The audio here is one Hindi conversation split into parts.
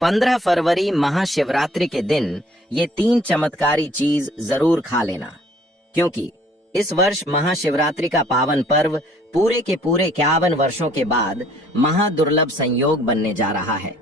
15 फरवरी महाशिवरात्रि के दिन ये 3 चमत्कारी चीज जरूर खा लेना, क्योंकि इस वर्ष महाशिवरात्रि का पावन पर्व पूरे के पूरे 51 वर्षों के बाद महादुर्लभ संयोग बनने जा रहा है।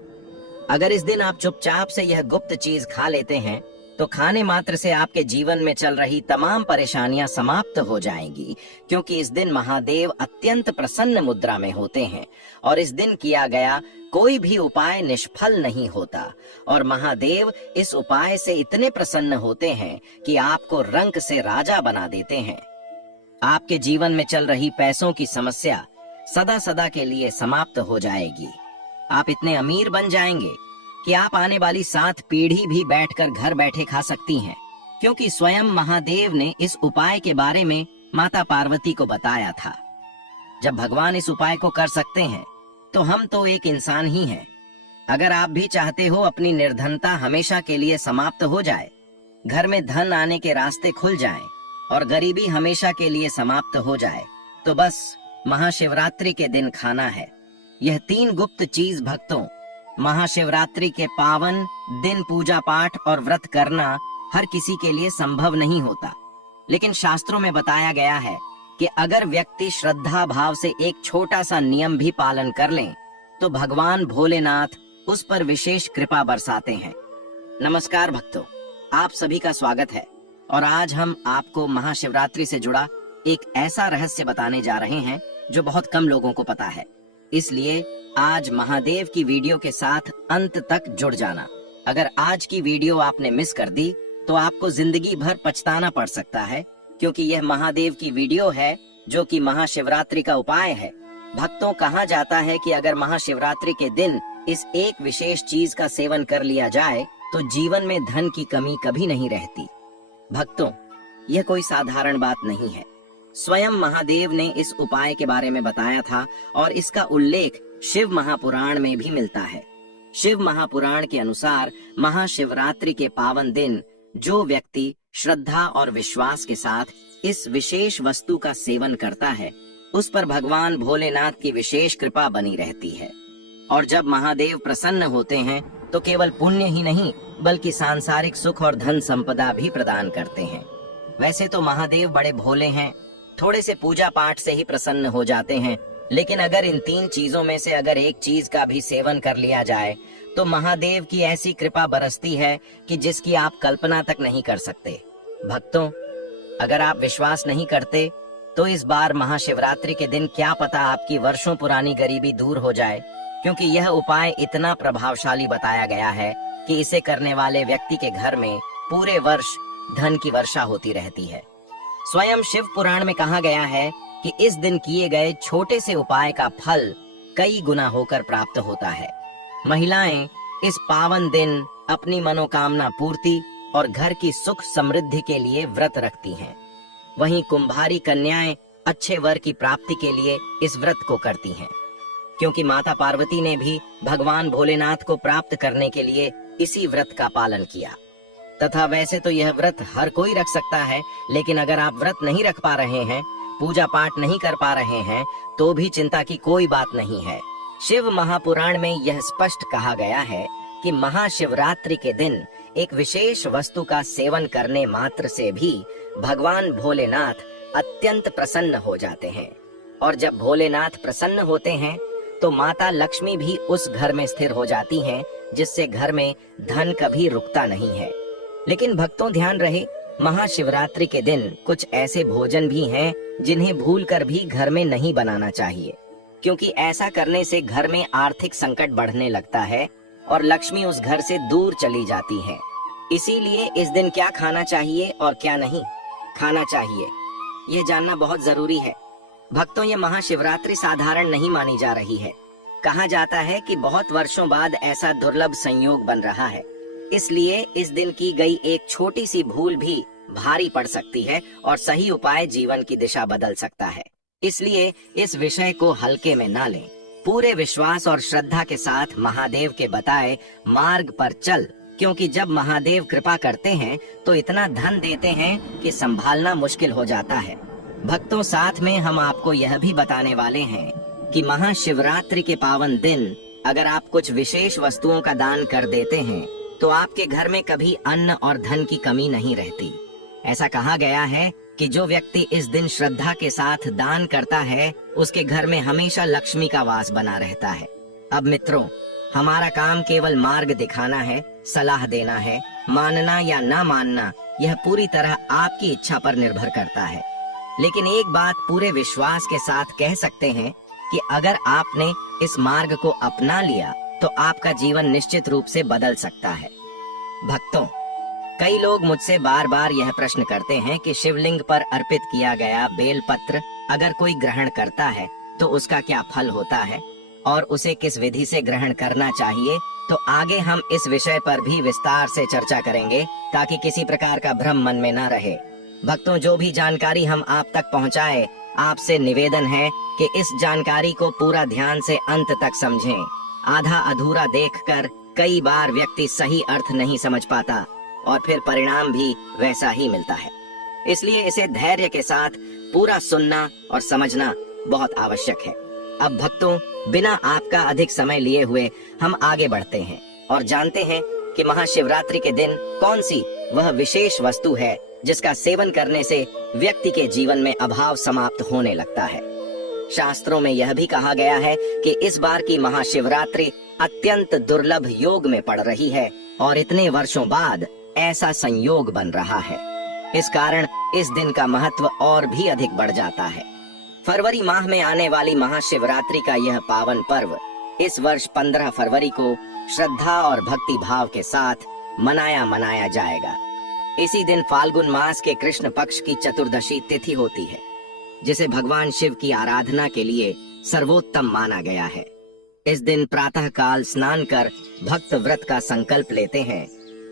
अगर इस दिन आप चुपचाप से यह गुप्त चीज खा लेते हैं तो खाने मात्र से आपके जीवन में चल रही तमाम परेशानियां समाप्त हो जाएंगी, क्योंकि इस दिन महादेव अत्यंत प्रसन्न मुद्रा में होते हैं और इस दिन किया गया कोई भी उपाय निष्फल नहीं होता और महादेव इस उपाय से इतने प्रसन्न होते हैं कि आपको रंक से राजा बना देते हैं। आपके जीवन में चल रही पैसों की समस्या सदा सदा के लिए समाप्त हो जाएगी। आप इतने अमीर बन जाएंगे कि आप आने वाली 7 पीढ़ी भी बैठकर घर बैठे खा सकती हैं, क्योंकि स्वयं महादेव ने इस उपाय के बारे में माता पार्वती को बताया था। जब भगवान इस उपाय को कर सकते हैं तो हम तो एक इंसान ही हैं। अगर आप भी चाहते हो अपनी निर्धनता हमेशा के लिए समाप्त हो जाए, घर में धन आने के रास्ते खुल जाएं और गरीबी हमेशा के लिए समाप्त हो जाए, तो बस महाशिवरात्रि के दिन खाना है यह 3 गुप्त चीज। भक्तों, महाशिवरात्रि के पावन दिन पूजा पाठ और व्रत करना हर किसी के लिए संभव नहीं होता, लेकिन शास्त्रों में बताया गया है कि अगर व्यक्ति श्रद्धा भाव से एक छोटा सा नियम भी पालन कर लें तो भगवान भोलेनाथ उस पर विशेष कृपा बरसाते हैं। नमस्कार भक्तों, आप सभी का स्वागत है और आज हम आपको महाशिवरात्रि से जुड़ा एक ऐसा रहस्य बताने जा रहे हैं जो बहुत कम लोगों को पता है। इसलिए आज महादेव की वीडियो के साथ अंत तक जुड़ जाना। अगर आज की वीडियो आपने मिस कर दी तो आपको जिंदगी भर पछताना पड़ सकता है, क्योंकि यह महादेव की वीडियो है जो कि महाशिवरात्रि का उपाय है। भक्तों, कहा जाता है कि अगर महाशिवरात्रि के दिन इस एक विशेष चीज का सेवन कर लिया जाए तो जीवन में धन की कमी कभी नहीं रहती। भक्तों, यह कोई साधारण बात नहीं है। स्वयं महादेव ने इस उपाय के बारे में बताया था और इसका उल्लेख शिव महापुराण में भी मिलता है। शिव महापुराण के अनुसार महाशिवरात्रि के पावन दिन जो व्यक्ति श्रद्धा और विश्वास के साथ इस विशेष वस्तु का सेवन करता है उस पर भगवान भोलेनाथ की विशेष कृपा बनी रहती है। और जब महादेव प्रसन्न होते हैं तो केवल पुण्य ही नहीं बल्कि सांसारिक सुख और धन संपदा भी प्रदान करते हैं। वैसे तो महादेव बड़े भोले हैं, थोड़े से पूजा पाठ से ही प्रसन्न हो जाते हैं, लेकिन अगर इन 3 चीजों में से अगर एक चीज का भी सेवन कर लिया जाए तो महादेव की ऐसी कृपा बरसती है कि जिसकी आप कल्पना तक नहीं कर सकते। भक्तों, अगर आप विश्वास नहीं करते तो इस बार महाशिवरात्रि के दिन क्या पता आपकी वर्षों पुरानी गरीबी दूर हो जाए, क्योंकि यह उपाय इतना प्रभावशाली बताया गया है कि इसे करने वाले व्यक्ति के घर में पूरे वर्ष धन की वर्षा होती रहती है। स्वयं शिव पुराण में कहा गया है कि इस दिन किए गए छोटे से उपाय का फल कई गुना होकर प्राप्त होता है। महिलाएं इस पावन दिन अपनी मनोकामना पूर्ति और घर की सुख समृद्धि के लिए व्रत रखती हैं। वहीं कुंभारी कन्याएं अच्छे वर की प्राप्ति के लिए इस व्रत को करती हैं, क्योंकि माता पार्वती ने भी भगवान भोलेनाथ को प्राप्त करने के लिए इसी व्रत का पालन किया। तथा वैसे तो यह व्रत हर कोई रख सकता है, लेकिन अगर आप व्रत नहीं रख पा रहे हैं, पूजा पाठ नहीं कर पा रहे हैं, तो भी चिंता की कोई बात नहीं है। शिव महापुराण में यह स्पष्ट कहा गया है कि महाशिवरात्रि के दिन एक विशेष वस्तु का सेवन करने मात्र से भी भगवान भोलेनाथ अत्यंत प्रसन्न हो जाते हैं। और जब भोलेनाथ प्रसन्न होते हैं तो माता लक्ष्मी भी उस घर में स्थिर हो जाती हैं, जिससे घर में धन कभी रुकता नहीं है। लेकिन भक्तों, ध्यान रहे, महाशिवरात्रि के दिन कुछ ऐसे भोजन भी हैं जिन्हें भूलकर भी घर में नहीं बनाना चाहिए, क्योंकि ऐसा करने से घर में आर्थिक संकट बढ़ने लगता है और लक्ष्मी उस घर से दूर चली जाती है। इसीलिए इस दिन क्या खाना चाहिए और क्या नहीं खाना चाहिए, ये जानना बहुत जरूरी है। भक्तों, ये महाशिवरात्रि साधारण नहीं मानी जा रही है। कहा जाता है कि बहुत वर्षों बाद ऐसा दुर्लभ संयोग बन रहा है, इसलिए इस दिन की गई एक छोटी सी भूल भी भारी पड़ सकती है और सही उपाय जीवन की दिशा बदल सकता है। इसलिए इस विषय को हल्के में ना लें। पूरे विश्वास और श्रद्धा के साथ महादेव के बताए मार्ग पर चल, क्योंकि जब महादेव कृपा करते हैं तो इतना धन देते हैं कि संभालना मुश्किल हो जाता है। भक्तों, साथ में हम आपको यह भी बताने वाले हैं कि महाशिवरात्रि के पावन दिन अगर आप कुछ विशेष वस्तुओं का दान कर देते हैं तो आपके घर में कभी अन्न और धन की कमी नहीं रहती। ऐसा कहा गया है कि जो व्यक्ति इस दिन श्रद्धा के साथ दान करता है उसके घर में हमेशा लक्ष्मी का वास बना रहता है। अब मित्रों, हमारा काम केवल मार्ग दिखाना है, सलाह देना है। मानना या ना मानना यह पूरी तरह आपकी इच्छा पर निर्भर करता है। लेकिन एक बात पूरे विश्वास के साथ कह सकते हैं कि अगर आपने इस मार्ग को अपना लिया तो आपका जीवन निश्चित रूप से बदल सकता है। भक्तों, कई लोग मुझसे बार बार यह प्रश्न करते हैं कि शिवलिंग पर अर्पित किया गया बेलपत्र अगर कोई ग्रहण करता है तो उसका क्या फल होता है और उसे किस विधि से ग्रहण करना चाहिए। तो आगे हम इस विषय पर भी विस्तार से चर्चा करेंगे ताकि किसी प्रकार का भ्रम मन में न रहे। भक्तों, जो भी जानकारी हम आप तक पहुंचाए, आपसे निवेदन है कि इस जानकारी को पूरा ध्यान से अंत तक समझें। आधा अधूरा देखकर कई बार व्यक्ति सही अर्थ नहीं समझ पाता और फिर परिणाम भी वैसा ही मिलता है। इसलिए इसे धैर्य के साथ पूरा सुनना और समझना बहुत आवश्यक है। अब भक्तों, बिना आपका अधिक समय लिए हुए हम आगे बढ़ते हैं और जानते हैं कि महाशिवरात्रि के दिन कौन सी वह विशेष वस्तु है जिसका सेवन करने से व्यक्ति के जीवन में अभाव समाप्त होने लगता है। शास्त्रों में यह भी कहा गया है कि इस बार की महाशिवरात्रि अत्यंत दुर्लभ योग में पड़ रही है और इतने वर्षों बाद ऐसा संयोग बन रहा है। इस कारण इस दिन का महत्व और भी अधिक बढ़ जाता है। फरवरी माह में आने वाली महाशिवरात्रि का यह पावन पर्व इस वर्ष 15 फरवरी को श्रद्धा और भक्ति भाव के साथ मनाया जाएगा। इसी दिन फाल्गुन मास के कृष्ण पक्ष की चतुर्दशी तिथि होती है, जिसे भगवान शिव की आराधना के लिए सर्वोत्तम माना गया है। इस दिन प्रातः काल स्नान कर भक्त व्रत का संकल्प लेते हैं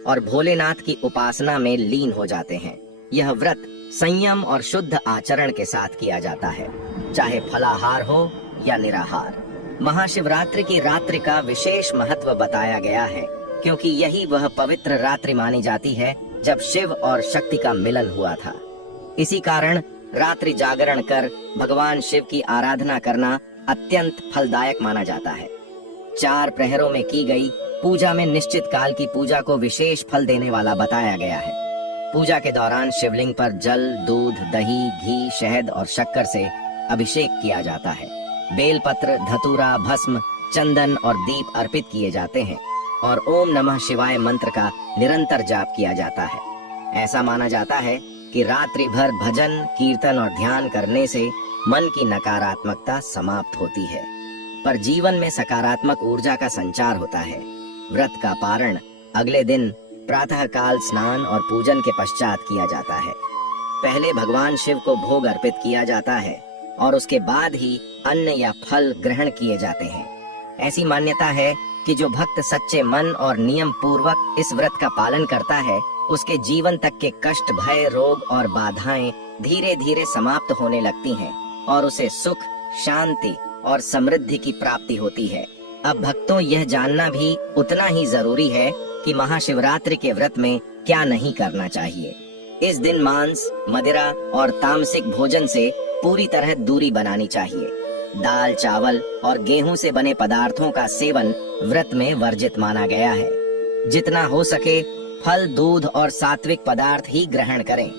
और भोलेनाथ की उपासना में लीन हो जाते हैं। यह व्रत संयम और शुद्ध आचरण के साथ किया जाता है, चाहे फलाहार हो या निराहार। महाशिवरात्रि की रात्रि का विशेष महत्व बताया गया है, क्योंकि यही वह पवित्र रात्रि मानी जाती है जब शिव और शक्ति का मिलन हुआ था। इसी कारण रात्रि जागरण कर भगवान शिव की आराधना करना अत्यंत फलदायक माना जाता है। 4 प्रहरों में की गई पूजा में निश्चित काल की पूजा को विशेष फल देने वाला बताया गया है। पूजा के दौरान शिवलिंग पर जल, दूध, दही, घी, शहद और शक्कर से अभिषेक किया जाता है। बेलपत्र, धतूरा, भस्म, चंदन और दीप अर्पित किए जाते हैं और ओम नमः शिवाय मंत्र का निरंतर जाप किया जाता है। ऐसा माना जाता है कि रात्रि भर भजन, कीर्तन और ध्यान करने से मन की नकारात्मकता समाप्त होती है, पर जीवन में सकारात्मक ऊर्जा का संचार होता है। व्रत का पारण अगले दिन प्रातः काल स्नान और पूजन के पश्चात किया जाता है। पहले भगवान शिव को भोग अर्पित किया जाता है और उसके बाद ही अन्न या फल ग्रहण किए जाते हैं। ऐसी मान्यता है कि जो भक्त सच्चे मन और नियम पूर्वक इस व्रत का पालन करता है, उसके जीवन तक के कष्ट, भय, रोग और बाधाएं धीरे धीरे समाप्त होने लगती हैं और उसे सुख, शांति और समृद्धि की प्राप्ति होती है। अब भक्तों, यह जानना भी उतना ही जरूरी है कि महाशिवरात्रि के व्रत में क्या नहीं करना चाहिए। इस दिन मांस, मदिरा और तामसिक भोजन से पूरी तरह दूरी बनानी चाहिए। दाल, चावल और गेहूं से बने पदार्थों का सेवन व्रत में वर्जित माना गया है। जितना हो सके फल, दूध और सात्विक पदार्थ ही ग्रहण करें।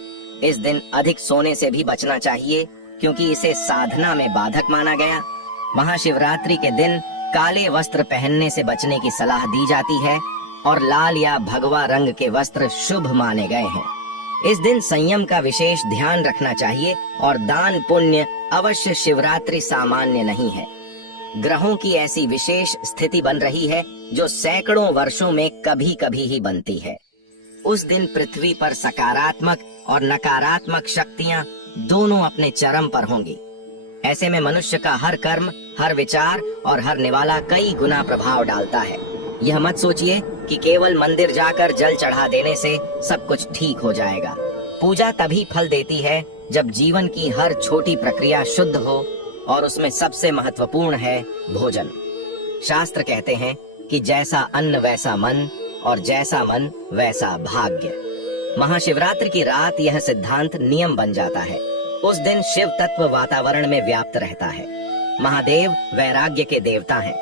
इस दिन अधिक सोने से भी बचना चाहिए, क्योंकि इसे साधना में बाधक माना गया। महाशिवरात्रि के दिन काले वस्त्र पहनने से बचने की सलाह दी जाती है और लाल या भगवा रंग के वस्त्र शुभ माने गए हैं। इस दिन संयम का विशेष ध्यान रखना चाहिए और दान पुण्य अवश्य। शिवरात्रि सामान्य नहीं है। ग्रहों की ऐसी विशेष स्थिति बन रही है जो सैकड़ों वर्षों में कभी कभी ही बनती है। उस दिन पृथ्वी पर सकारात्मक और नकारात्मक शक्तियां दोनों अपने चरम पर होंगी। ऐसे में मनुष्य का हर कर्म, हर विचार और हर निवाला कई गुना प्रभाव डालता है। यह मत सोचिए कि केवल मंदिर जाकर जल चढ़ा देने से सब कुछ ठीक हो जाएगा। पूजा तभी फल देती है जब जीवन की हर छोटी प्रक्रिया शुद्ध हो, और उसमें सबसे महत्वपूर्ण है भोजन। शास्त्र कहते हैं कि जैसा अन्न वैसा मन और जैसा मन वैसा भाग्य। महाशिवरात्रि की रात यह सिद्धांत नियम बन जाता है। उस दिन शिव तत्व वातावरण में व्याप्त रहता है। महादेव वैराग्य के देवता हैं।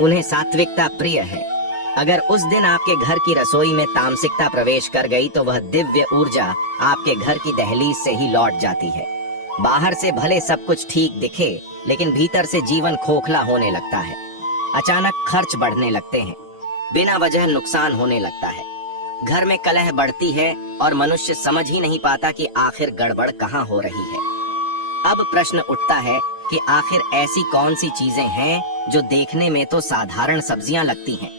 उन्हें सात्विकता प्रिय है। अगर उस दिन आपके घर की रसोई में तामसिकता प्रवेश कर गई तो वह दिव्य ऊर्जा आपके घर की दहलीज से ही लौट जाती है। बाहर से भले सब कुछ ठीक दिखे, लेकिन भीतर से जीवन खोखला होने लगता है। अचानक खर्च बढ़ने लगते हैं, बिना वजह नुकसान होने लगता है, घर में कलह बढ़ती है और मनुष्य समझ ही नहीं पाता कि आखिर गड़बड़ कहाँ हो रही है। अब प्रश्न उठता है कि आखिर ऐसी कौन सी चीजें हैं जो देखने में तो साधारण सब्जियां लगती हैं,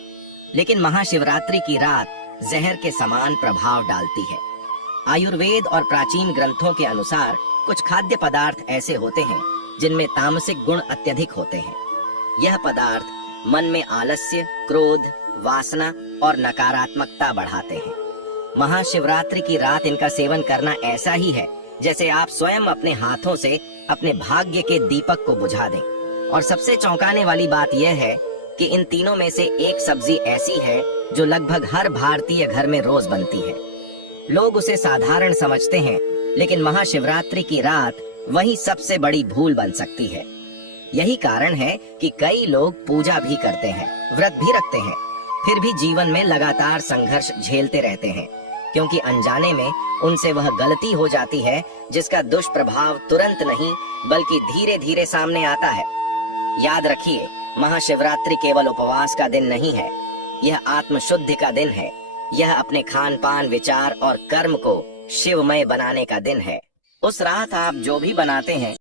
लेकिन महाशिवरात्रि की रात जहर के समान प्रभाव डालती है। आयुर्वेद और प्राचीन ग्रंथों के अनुसार कुछ खाद्य पदार्थ ऐसे होते हैं जिनमें तामसिक गुण अत्यधिक होते हैं। यह पदार्थ मन में आलस्य, क्रोध, वासना और नकारात्मकता बढ़ाते हैं। महाशिवरात्रि की रात इनका सेवन करना ऐसा ही है जैसे आप स्वयं अपने हाथों से अपने भाग्य के दीपक को बुझा दें। और सबसे चौंकाने वाली बात यह है कि इन तीनों में से एक सब्जी ऐसी है जो लगभग हर भारतीय घर में रोज बनती है। लोग उसे साधारण समझते हैं, लेकिन महाशिवरात्रि की रात वही सबसे बड़ी भूल बन सकती है। यही कारण है कि कई लोग पूजा भी करते हैं, व्रत भी रखते हैं, फिर भी जीवन में लगातार संघर्ष झेलते रहते हैं, क्योंकि अनजाने में उनसे वह गलती हो जाती है जिसका दुष्प्रभाव तुरंत नहीं बल्कि धीरे धीरे सामने आता है। याद रखिए, महाशिवरात्रि केवल उपवास का दिन नहीं है, यह आत्मशुद्धि का दिन है। यह अपने खान पान, विचार और कर्म को शिवमय बनाने का दिन है। उस रात आप जो भी बनाते हैं